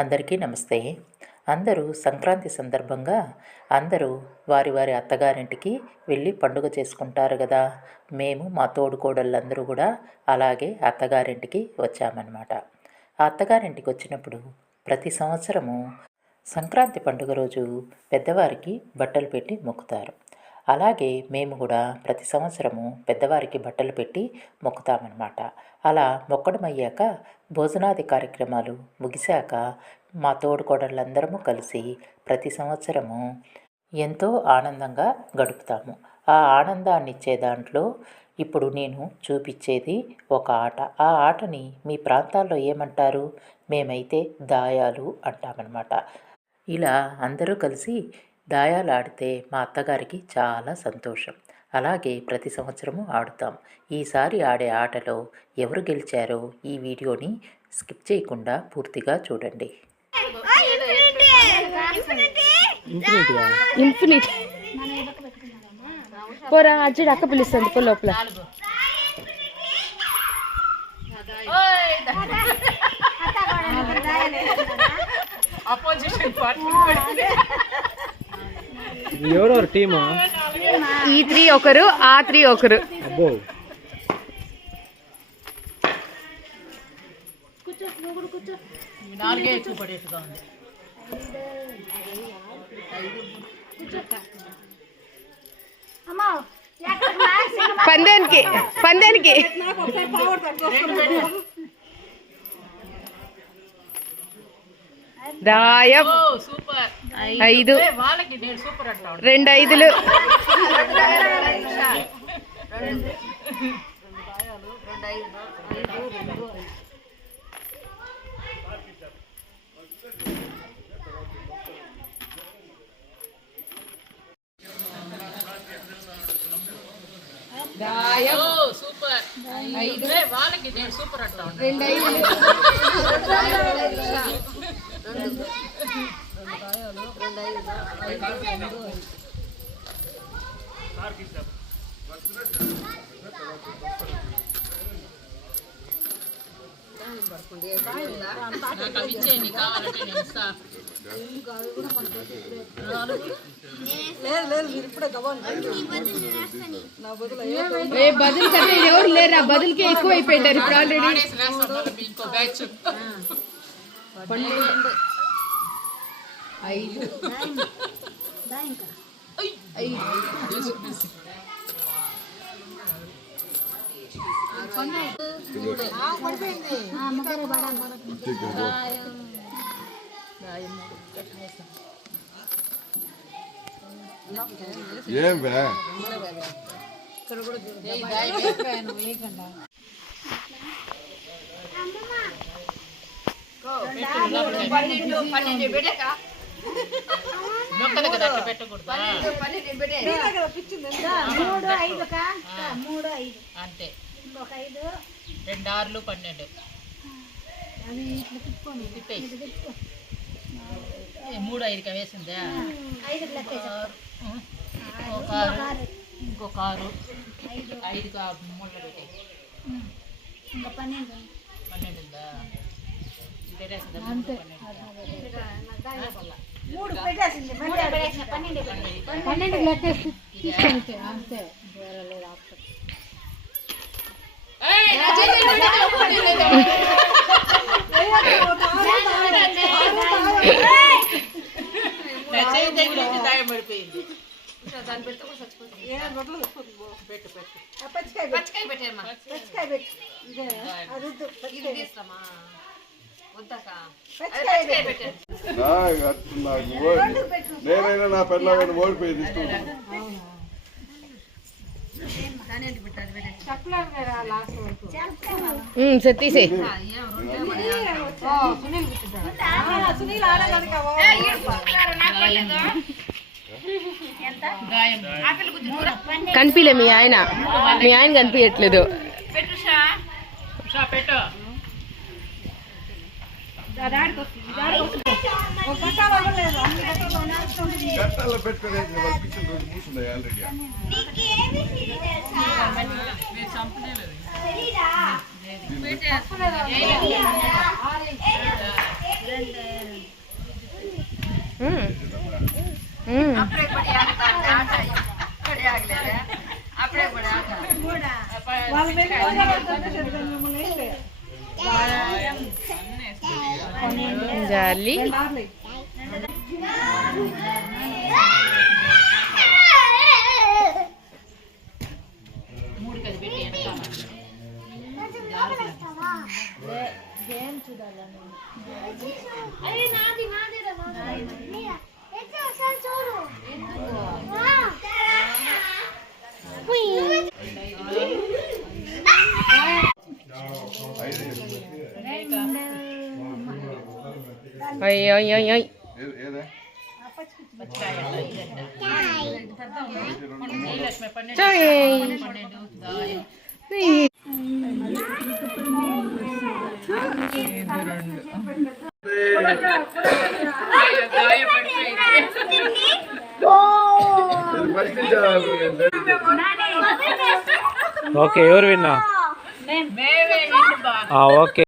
అందరికీ నమస్తే. అందరూ సంక్రాంతి సందర్భంగా అందరూ వారి వారి అత్తగారింటికి వెళ్ళి పండుగ చేసుకుంటారు కదా. మేము మా తోడుకోడళ్ళందరూ కూడా అలాగే అత్తగారింటికి వచ్చామన్నమాట. ఆ అత్తగారింటికి వచ్చినప్పుడు ప్రతి సంవత్సరము సంక్రాంతి పండుగ రోజు పెద్దవారికి బట్టలు పెట్టి మొక్కుతారు. అలాగే మేము కూడా ప్రతి సంవత్సరము పెద్దవారికి బట్టలు పెట్టి మొక్కుతామన్నమాట. అలా మొక్కడం అయ్యాక భోజనాది కార్యక్రమాలు ముగిశాక మా తోడుకోడళ్ళందరము కలిసి ప్రతి సంవత్సరము ఎంతో ఆనందంగా గడుపుతాము. ఆ ఆనందాన్ని ఇచ్చే దాంట్లో ఇప్పుడు నేను చూపించేది ఒక ఆట. ఆ ఆటని మీ ప్రాంతాల్లో ఏమంటారు? మేమైతే దాయాలు అంటామన్నమాట. ఇలా అందరూ కలిసి దాయాలు ఆడితే మా అత్తగారికి చాలా సంతోషం. అలాగే ప్రతి సంవత్సరము ఆడుతాం. ఈసారి ఆడే ఆటలో ఎవరు గెలిచారో ఈ వీడియోని స్కిప్ చేయకుండా పూర్తిగా చూడండి. ఇన్ఫినిట్ పోరా అచ్చుడు అక్క పిలుస్తుంది పో లోపల. ఎవరెవరు టీమా? ఈ 3 ఒకరు, ఆ 3 ఒకరు. అబ్బో పందానికి పందానికి దాయం 5 2 5లు. సూపర్ 5 వాళ్ళకి నేను సూపర్ అంటా 2 5లు. ఇచ్చేయండి కావాలంటే నేను ఇస్తా. బదులు కన్నా ఎవరు లేరా? బదులుకే ఎక్కువ అయిపోయింటారు ఇప్పుడు ఆల్రెడీ. ఇంకో బ్యాచ్ 5 ఏం బే అంతే 2 6లు 12 3 5కి వేసిందే. ఇంకొక 6 5కి మూల పెట్టే 12 పెట్టేసిందా? 12 లెక్కేసి తీసుకుంటే అంతే. దాయం పడిపోయింది. నేనైనా నా పెళ్ళ ఓడిపోయింది ఇష్టం. తీసే కనిపిలే మీ ఆయన కనిపించట్లేదు. గట్టాల్లో పెట్టుకుని కిచెన్ రోజు కూర్చున్నాయి ఆల్రెడీ. આપણે પણ યાદ કરતા હતા કડે આગલે રે આપણે પણ આગળ జాలి మూడు కది పెట్టి వెనకాల అయ్యో అయ్యో అయ్యో ఏదే లక్ష్మి పన్నెండు చాయ్ ఓకే ఎవరు విన్నా మేమే నిన్ను బాగా ఓకే